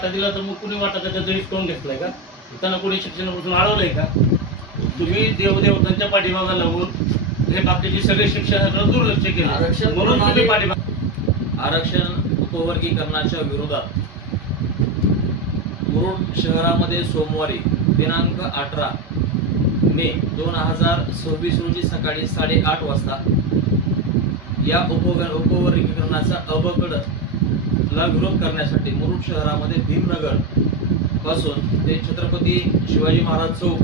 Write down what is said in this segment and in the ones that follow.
वाटा दिला तर मग कुणी वाटा त्याचा हिसकावून घेतलाय का? त्यांना कोणी शिक्षणापासून अडवलंय का? तुम्ही देवदेवतांच्या पाठीमागा लागून हे बाकीचे सगळे शिक्षणाकडे दुर्लक्ष केलं म्हणून तुम्ही पाठीमाग. आरक्षण उपवर्गीकरणाच्या विरोधात मुरुड शहरामध्ये सोमवारी दिनांक 18 मे 2026 रोजी सकाळी 8:30 वाजता या उपवर्गीकरणाचा अबकडला विरोध करण्यासाठी मुरुड शहरामध्ये भीमनगर पासून ते छत्रपती शिवाजी महाराज चौक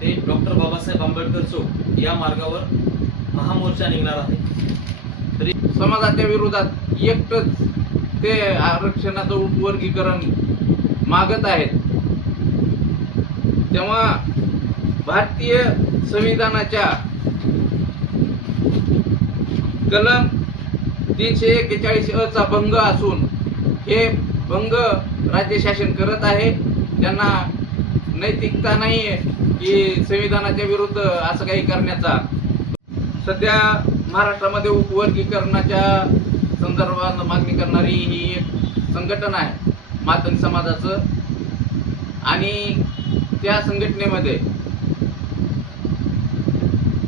ते डॉक्टर बाबासाहेब आंबेडकर चौक या मार्गावर महामोर्चा निघणार आहे. तरी समाजाच्या विरोधात एकटच ते आरक्षणाचं उपवर्गीकरण मागत आहेत. तेव्हा भारतीय संविधानाच्या कलम 341 अ चा भंग असून हे भंग राज्य शासन करत आहे. त्यांना नैतिकता नाही आहे की संविधानाच्या विरुद्ध असं काही करण्याचा. सध्या महाराष्ट्रामध्ये उपवर्गीकरणाच्या संदर्भात मागणी करणारी ही एक संघटना आहे मातंग समाजाचं, आणि त्या संघटनेमध्ये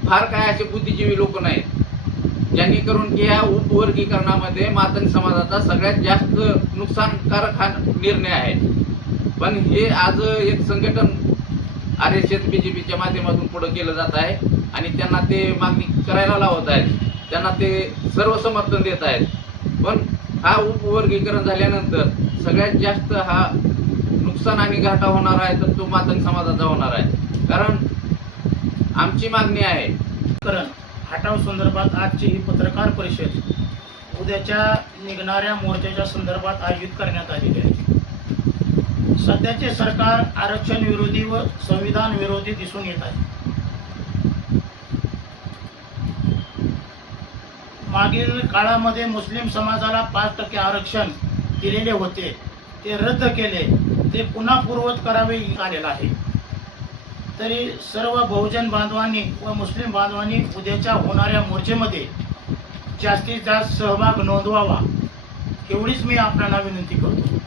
फार काय असे बुद्धिजीवी लोक नाहीत ज्यांनी करून की या उपवर्गीकरणामध्ये मातंग समाजाचा सगळ्यात जास्त नुकसानकारक हा निर्णय आहे. पण हे आज एक संघटन RSS BJPच्या माध्यमातून पुढे केलं जात आहे आणि त्यांना ते मागणी करायला लावत आहेत. त्यांना ते सर्व समर्थन देत आहेत. पण हा उपवर्गीकरण झाल्यानंतर सगळ्यात जास्त हा नुकसान आणि घाटा होणार आहे तर तो मातंग समाजाचा होणार आहे. कारण आमची मागणी आहे हटाव संदर्भात आजची ही पत्रकार परिषद उद्याच्या निघणाऱ्या मोर्चाच्या संदर्भात आयोजित करण्यात आलेली आहे. सध्याचे सरकार आरक्षण विरोधी व संविधान विरोधी दिसून येत आहे. मागील काळामध्ये मुस्लिम समाजाला 5% आरक्षण दिलेले होते, ते रद्द केले, ते पुन्हा पूर्ववत करावे आलेलं आहे. तरी सर्व बहुजन बांधवांनी व मुस्लिम बांधवांनी उद्याच्या होणाऱ्या मोर्चेमध्ये जास्तीत जास्त सहभाग नोंदवावा एवढीच मी आपल्याला विनंती करतो.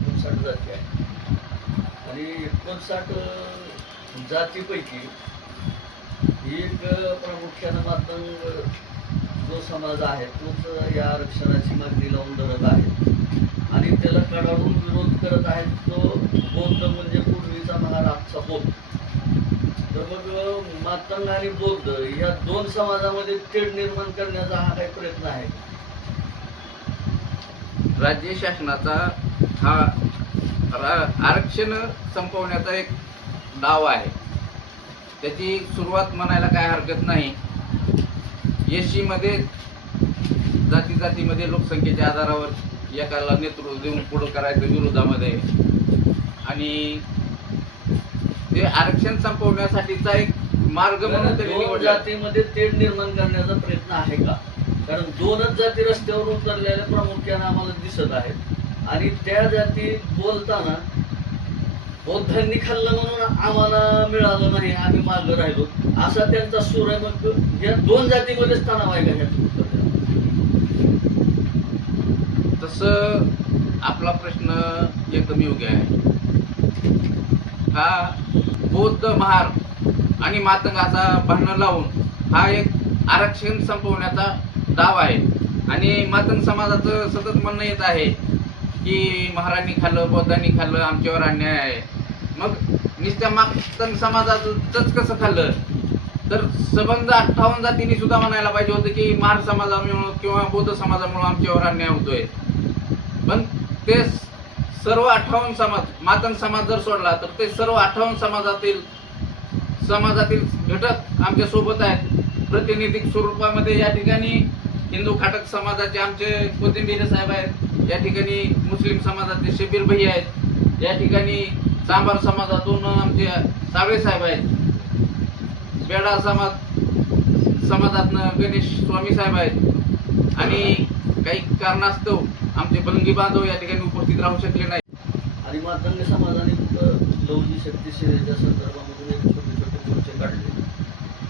59 जाती आहे आणि 59 जातीपैकी एक प्रामुख्यानं मातंग जो समाज आहे तोच या आरक्षणाची मागणी लावून धरत आहे आणि त्याला कडाडून विरोध करत आहेत. तो बौद्ध म्हणजे पूर्वीचा महाराजचा बौद्ध. तर मग मातंग आणि बौद्ध या दोन समाजामध्ये तेढ निर्माण करण्याचा हा काही प्रयत्न आहे. राज्य शासनाचा हा आरक्षण संपवण्याचा एक डाव आहे. त्याची सुरुवात म्हणायला काय हरकत नाही. SC मध्ये जातीमध्ये लोकसंख्येच्या आधारावर एकाला नेतृत्व देऊन पुढं करायचं विरोधामध्ये, आणि ते आरक्षण संपवण्यासाठीचा एक मार्ग म्हणून दोन जातीमध्ये तेढ निर्माण करण्याचा प्रयत्न आहे का? कारण दोनच जाती रस्त्यावर उतरलेल्या प्रामुख्याने आम्हाला दिसत आहेत आणि त्या जाती बोलताना बौद्धांनी खाल्लं म्हणून आम्हाला मिळालं नाही, आम्ही मागं राहिलो, असा त्यांचा सूर आहे. मग या दोन जातीमध्येच तणाव आहे का? तसं आपला प्रश्न एकदम योग्य आहे. हा बौद्ध महार आणि मातंगाचा भांडण लावून हा एक आरक्षण संपवण्याचा डाव आहे. आणि मातंग समाजाचं सतत म्हणणं येत आहे की महारांनी खाल्लं, बौद्धांनी खाल्लं, आमच्यावर अन्याय आहे. मग नुसत्या मातंग समाजाचंच कसं खाल्लं? तर संबंध 58 जातींनी सुद्धा म्हणायला पाहिजे होतं की महार समाजामुळे किंवा बौद्ध समाजामुळे आमच्यावर अन्याय होतोय. पण ते सर्व 58 समाज, मातंग समाज जर सोडला तर ते सर्व 58 समाजातील घटक आमच्या सोबत आहेत. प्रातिनिधिक स्वरूपामध्ये या ठिकाणी हिंदू खाटक समाजाचे आमचे कोथिंबीर साहेब आहेत, या ठिकाणी मुस्लिम समाजाचे शबीर भाई आहेत, या ठिकाणी चांभार समाजातून आमचे साबळे साहेब आहेत, बेडा समाजातनं गणेश स्वामी साहेब आहेत, आणि काही कारणास्तव आमचे बंगी बांधव या ठिकाणी उपस्थित राहू शकले नाही. आणि मातंग समाजाने लवजी शक्ती सेवेच्या संदर्भामधून एक छोटे मोर्चे काढले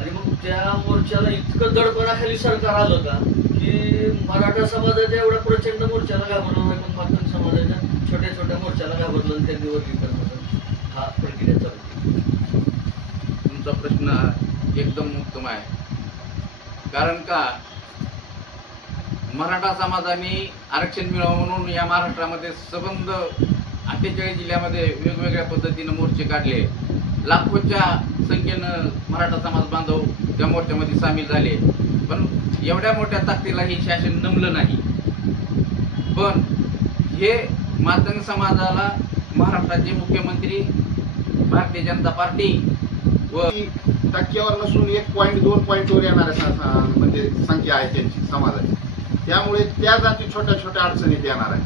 आणि मग त्या मोर्चाला इतकं दडपणाखाली सरकार आलं का की की मराठा समाजाच्या एवढ्या प्रचंड मोर्चाला घाबरलं नाही, पण मातंग समाजाच्या छोट्या छोट्या मोर्चाला घाबरलं आणि त्यांनी वर्गीकरणाचा हा प्रक्रिया चालू केली. तुमचा प्रश्न एकदम उत्तम आहे. कारण का मराठा समाजाने आरक्षण मिळावं म्हणून या महाराष्ट्रामध्ये सबंध 48 जिल्ह्यामध्ये वेगवेगळ्या पद्धतीनं मोर्चे काढले. लाखोच्या संख्येनं मराठा समाज बांधव त्या मोर्चामध्ये सामील झाले. पण एवढ्या मोठ्या ताकदीला हे शासन नमलं नाही. पण हे मातंग समाजाला महाराष्ट्राचे मुख्यमंत्री भारतीय जनता पार्टी व टक्क्यावर नसून 1.2 पॉईंटवर येणाऱ्या म्हणजे संख्या आहे त्यांची समाजाची. त्यामुळे त्या जाती छोट्या छोट्या अडचणीत येणार आहे.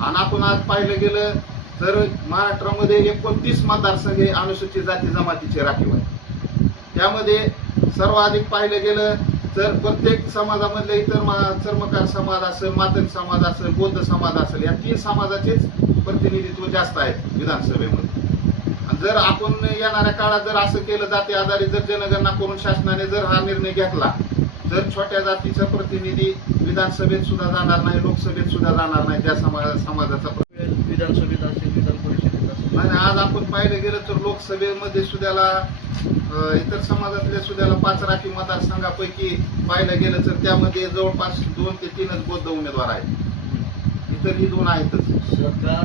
आणि आपण आज पाहिलं गेलं तर महाराष्ट्रामध्ये 29 मतदारसंघ हे अनुसूचित जाती जमातीचे राखीव आहे. त्यामध्ये सर्वाधिक पाहिलं गेलं तर प्रत्येक समाजामधले इतर चर्मकार समाज असेल, मातंग समाज असेल, बौद्ध समाज असेल, या 3 समाजाचेच प्रतिनिधित्व जास्त आहे विधानसभेमध्ये. जर आपण येणाऱ्या काळात जर असं केलं, जाती आधारित जर जनगणना करून शासनाने जर हा निर्णय घेतला, जर छोट्या जातीचा प्रतिनिधी विधानसभेत सुद्धा जाणार नाही, लोकसभेत सुद्धा जाणार नाही, त्या समाजाचा विधानसभेत असेल, विधान परिषदेत असेल. आणि आज आपण पाहिलं गेलं तर लोकसभेमध्ये सुद्धा इतर समाजातल्या सुद्धा 5 राखीव मतदारसंघापैकी पाहिलं गेलं तर त्यामध्ये जवळपास 2 ते 3च बौद्ध उमेदवार आहेत. इतरही 2 आहेतच. सरकार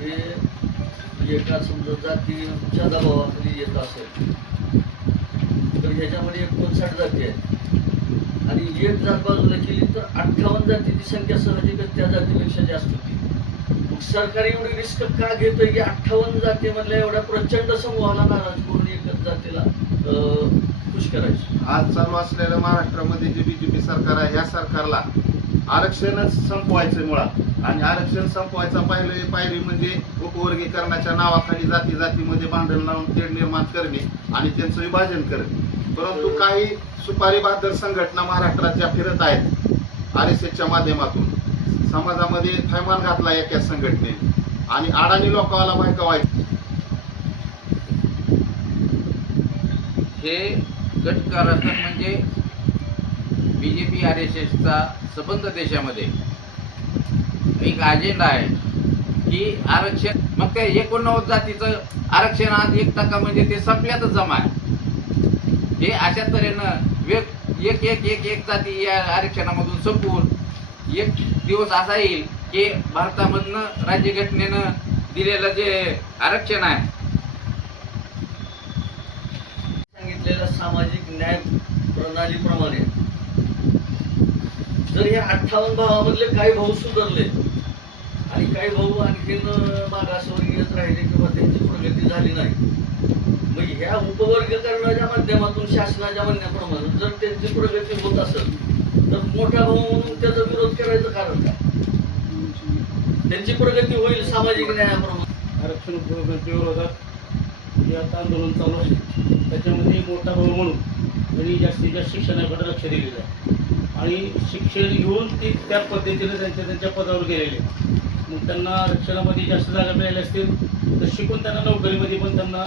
हे एका समजा जातीच्या दबावाखाली येत असेल तर ह्याच्यामध्ये 59 जाती आहेत आणि एक जात बाजूला केली तर 58 जातीची संख्या साहजिकच त्या जातीपेक्षा जास्त होती. मग सरकार एवढी रिस्क का घेतोय की 58 जातीमधल्या एवढ्या प्रचंड समूहाला नाराज करून एकच जातीला खुश करायची? आज चालू असलेल्या महाराष्ट्रामध्ये जे बीजेपी सरकार आहे, ह्या सरकारला आरक्षणच संपवायचं मुळात. आणि आरक्षण संपवायचा पायरी म्हणजे उपवर्गीकरणाच्या नावाखाली जाती जातीमध्ये भांडण लावून तेढ निर्माण करणे आणि त्यांचं विभाजन करणे. परंतु काही सुपारी बहादर संघटना महाराष्ट्राच्या फिरत आहेत RSSच्या माध्यमातून. समाजामध्ये थैमान घातला एका संघटनेने आणि अडाणी लोकांना भयकावायचं. हे गट कारस्थान म्हणजे BJP RSSचा संबंध देशामध्ये एक अजेंडा आहे की आरक्षण. मग त्या 89 जातीचं आरक्षण आज 1% म्हणजे ते संपल्यातच जमा आहे. हे अशा तऱ्हेनं एक जाती या आरक्षणामधून संपवून एक दिवस असा येईल की भारतामधनं राज्यघटनेनं दिलेलं जे आरक्षण आहे, सांगितलेल्या सामाजिक न्याय प्रणालीप्रमाणे जर या 58 भावामधले काही भाऊ सुधारले आणि काही भाऊ आणखीन मागासवर्गीयच राहिले किंवा त्यांची प्रगती झाली नाही, मग ह्या उपवर्गीकरणाच्या माध्यमातून शासनाच्या म्हणण्याप्रमाणे जर त्यांची प्रगती होत असेल तर मोठा भाऊ म्हणून त्याचा विरोध करायचं कारण काय? त्यांची प्रगती होईल सामाजिक न्यायाप्रमाणे. आरक्षण विरोधात जे आता आंदोलन चालू आहे त्याच्यामध्ये मोठा भाऊ म्हणून त्यांनी जास्तीत जास्त शिक्षणाकडे लक्ष दिलेलं आहे आणि शिक्षण घेऊन ते त्या पद्धतीने त्यांच्या पदावर गेलेले. मग त्यांना आरक्षणामध्ये जास्त जागा मिळाल्या असतील तर शिकून त्यांना नोकरीमध्ये पण त्यांना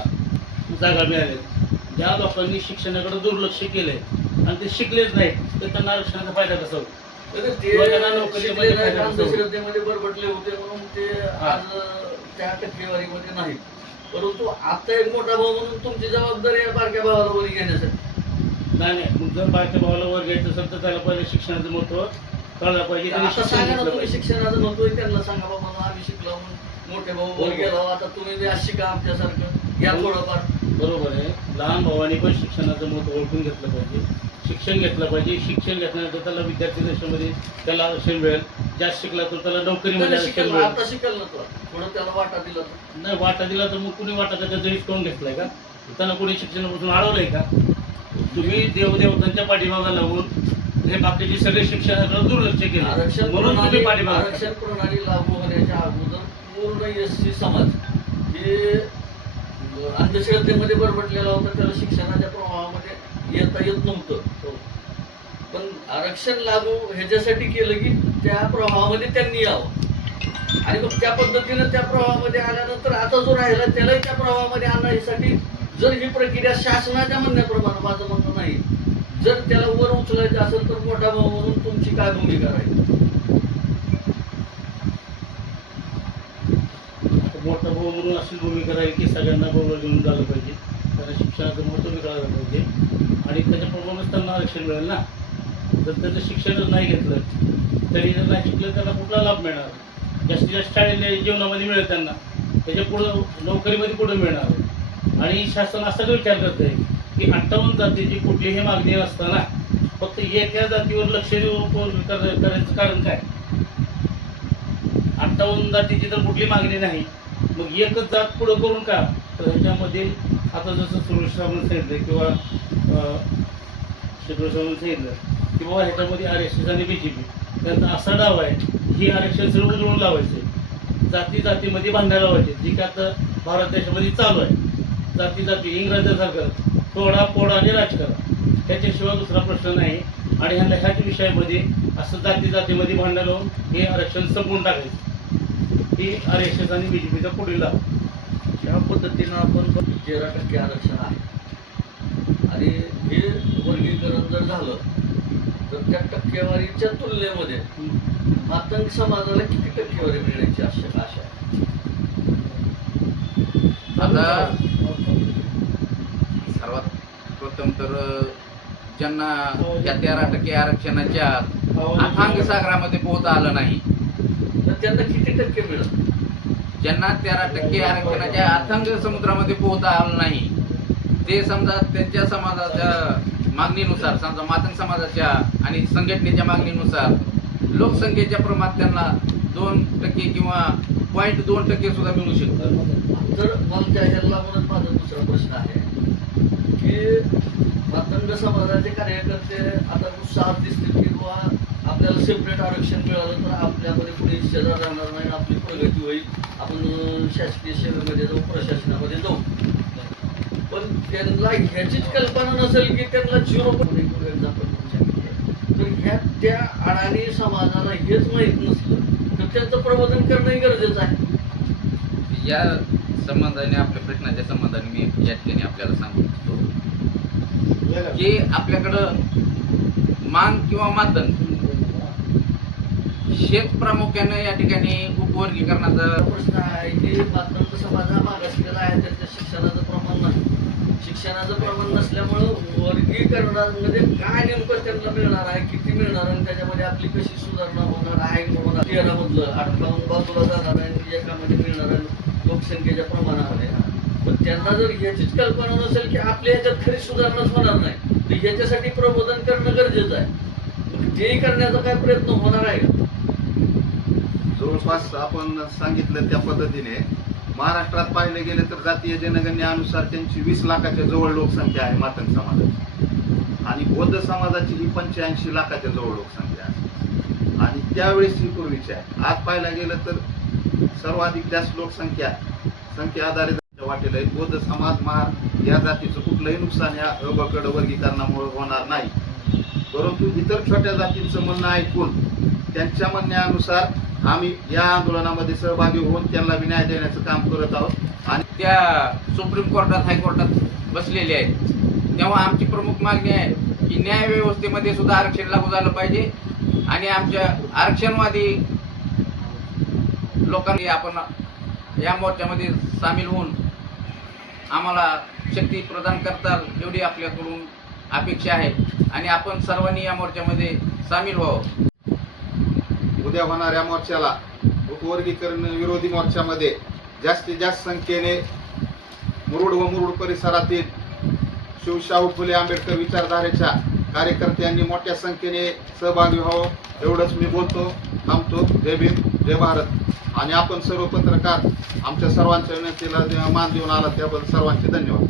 जागा मिळाल्या. ज्या लोकांनी शिक्षणाकडे दुर्लक्ष केलंय आणि ते शिकलेच नाही तर त्यांना आरक्षणाचा फायदा कसा होईल? अंधश्रद्धेमध्ये बरबटले होते म्हणून ते आज त्या टक्केवारीमध्ये नाहीत. परंतु आता एक मोठा भाऊ म्हणून तुमची जबाबदारी आहे बारक्या भावाला वर घेण्यासाठी. नाही, मग जर बारक्या भावाला वर घ्यायचं असेल तर त्याला पहिले शिक्षणाचं महत्त्व कळलं पाहिजे. आता सांगा ना, तुम्ही शिक्षणाचं महत्त्व त्यांना सांगा बाबा आम्ही शिकलो म्हणून मोठे भाऊ वर गेलो, आता तुम्ही बी आज शिका आमच्यासारखं या थोडंफार. बरोबर आहे. लहान भावाने पण शिक्षणाचं महत्त्व ओळखून घेतलं पाहिजे, शिक्षण घेतलं पाहिजे. शिक्षण घेतल्यानंतर त्याला विद्यार्थी दशेमध्ये त्याला आरक्षण मिळेल. जास्त शिकला तर त्याला नोकरीमध्ये आरक्षण मिळेल. आता शिकल ना तो थोडं त्याला वाटा दिला नाही, वाटा दिला तर मग कुणी वाटा त्याचा हिसकावून घेतलाय का? त्यांना कोणी शिक्षणापासून अडवलंय का? तुम्ही देवदेवतांच्या पाठीमागा लागून हे बाकीचे सगळे शिक्षणाकडे दुर्लक्ष केलं. आरक्षण म्हणून तुम्ही पाठीमागा आरक्षण प्रणाली लागू होण्याच्या अगोदर पूर्ण SC समाज हे अंधश्रद्धेमध्ये बरबटलेला होता, त्याला शिक्षणाच्या प्रवाहामध्ये येता येत नव्हतं. पण आरक्षण लागू ह्याच्यासाठी केलं की त्या प्रवाहामध्ये त्यांनी यावं आणि मग त्या पद्धतीनं त्या प्रवाहामध्ये आल्यानंतर आता जो राहिला त्यालाही त्या प्रवाहामध्ये आणण्यासाठी जर ही प्रक्रिया शासनाच्या म्हणण्याप्रमाणे, माझं म्हणणं नाही, जर त्याला वर उचलायचं असेल तर मोठा भाऊ म्हणून तुमची काय भूमिका राहील? आता मोठा भाऊ म्हणून अशी भूमिका राहील की सगळ्यांना बरोबर घेऊन झालं पाहिजे, त्यांना शिक्षणाचं महत्त्व बी कळायला पाहिजे आणि त्याच्याप्रमाणेच त्यांना आरक्षण मिळेल ना. जर त्याचं शिक्षणच नाही घेतलं तरी जर नाही शिकलं त्याला कुठला लाभ मिळणार? जास्तीत जास्त शाळेने जीवनामध्ये मिळेल त्यांना, त्याच्या पुढं नोकरीमध्ये पुढे मिळणार. आणि शासन असा काही विचार करत आहे की 58 जातीची कुठलीही मागणी नसताना फक्त एका जातीवर लक्ष देऊन करायचं कारण काय? 58 जातीची तर कुठली मागणी नाही, मग एकच जात पुढं करून का? तर ह्याच्यामध्ये आता जसं सुरेश साहेबांनी सांगितलं किंवा शेखर साहेबांनी सांगितलं की बाबा ह्याच्यामध्ये RSS आणि BJP त्यांचा असा डाव आहे ही आरक्षण सर्व उधळून लावायचे, जाती जातीमध्ये भांडणं लावायचे, जी काय आता भारत देशामध्ये चालू आहे. जाती जाती इंग्रजांसारखं तोडा फोडा आणि राजकारण, त्याच्याशिवाय दुसरा प्रश्न नाही. आणि ह्याच विषयामध्ये असं जाती जातीमध्ये भांडणं लावून हे आरक्षण संपवून टाकायचं, ही RSS आणि BJPचा पुढील लाभ. ह्या पद्धतीनं आपण 13% आरक्षण आहे आणि हे वर्गीकरण जर झालं तर त्या टक्केवारीच्या तुलनेमध्ये मातंग समाजाला किती टक्केवारी मिळण्याची आशा आहे? आता सर्वात प्रथम तर ज्यांना या 13% आरक्षणाच्या अथांग सागरामध्ये पोहता आलं नाही, तर त्यांना किती टक्के मिळत? ज्यांना 13% आरक्षणाच्या अथांग समुद्रामध्ये पोहता आलं नाही ते समजा त्यांच्या समाजाच्या मागणीनुसार, समजा मातंग समाजाच्या आणि संघटनेच्या मागणीनुसार लोकसंख्येच्या प्रमाणात त्यांना 2% किंवा 0.2% सुद्धा मिळू शकतं. तर मला त्या ह्याला म्हणून माझा दुसरा प्रश्न आहे की मातंग समाजाचे कार्यकर्ते आता उत्साहात दिसतील की बाबा आपल्याला सेपरेट आरक्षण मिळालं तर आपल्यामध्ये कुणी शेजार राहणार नाही, आपली प्रगती होईल, आपण शासकीय सेवेमध्ये जाऊ, प्रशासनामध्ये जाऊ. पण त्यांना ह्याचीच कल्पना नसेल की त्यांना 0 एक्झाम्पल तर ह्या त्या अडाणी समाजाला हेच माहीत नसलं तर त्यांचं प्रबोधन करणंही गरजेचं आहे. या संबंधाने, आपल्या प्रश्नाच्या संबंधाने मी या ठिकाणी आपल्याला सांगू इच्छितो की आपल्याकडं मान किंवा मातंग शेत प्रामुख्याने या ठिकाणी उपवर्गीकरणाचा प्रश्न आहे की मातंग समाज हा मागासलेला आहे, त्यांच्या शिक्षणाचं प्रमाण नाही. शिक्षणाचं प्रमाण नसल्यामुळं वर्गीकरणामध्ये काय नेमकं त्यांना मिळणार आहे, किती मिळणार आणि त्याच्यामध्ये आपली कशी सुधारणा होणार आहे, 13 मधलं 58 बाजूला जाणार आहे आणि एकामध्ये मिळणार आहे लोकसंख्येच्या प्रमाणामध्ये. पण त्यांना जर ह्याचीच कल्पना नसेल की आपल्या ह्याच्यात खरी सुधारणाच होणार नाही तर ह्याच्यासाठी प्रबोधन करणं गरजेचं आहे. मग तेही करण्याचा काय प्रयत्न होणार आहे का? जवळपास आपण सांगितलं त्या पद्धतीने महाराष्ट्रात पाहिलं गेलं तर जातीय जनगणनेनुसार त्यांची 20 लाखाच्या जवळ लोकसंख्या आहे मातंग समाजाची, आणि बौद्ध समाजाची ही 85 लाखाच्या जवळ लोकसंख्या आहे. आणि त्यावेळेस ही पूर्वीची आहे. आज पाहायला गेलं तर सर्वाधिक जास्त लोकसंख्या संख्या आधारित वाटेल आहे. बौद्ध समाज महार या जातीचं कुठलंही नुकसान या अबकड वर्गीकरणामुळे होणार नाही, परंतु इतर छोट्या जातींचं म्हणणं ऐकून त्यांच्या म्हणण्यानुसार आम्ही या आंदोलनामध्ये सहभागी होऊन त्यांना न्याय देण्याचं काम करत आहोत. आणि त्या सुप्रीम कोर्टात, हायकोर्टात बसलेले आहेत. तेव्हा आमची प्रमुख मागणी आहे की न्याय व्यवस्थेमध्ये सुद्धा आरक्षण लागू झालं पाहिजे आणि आमच्या आरक्षणवादी लोकांनी आपण या मोर्चामध्ये सामील होऊन आम्हाला शक्ती प्रदान करताल एवढी आपल्याकडून अपेक्षा आहे आणि आपण सर्वांनी या मोर्चामध्ये सामील व्हावं. उद्या होणाऱ्या मोर्चाला, उपवर्गीकरण विरोधी मोर्चामध्ये जास्तीत जास्त संख्येने मुरुड व मुरुड परिसरातील शाहू फुले आंबेडकर विचारधारेच्या कार्यकर्त्यांनी मोठ्या संख्येने सहभागी व्हावं एवढंच मी बोलतो, थांबतो. जय भीम, जय भारत. आणि आपण सर्व पत्रकार आमच्या सर्वांच्या विनंतीला मान देऊन आला त्याबद्दल सर्वांचे धन्यवाद.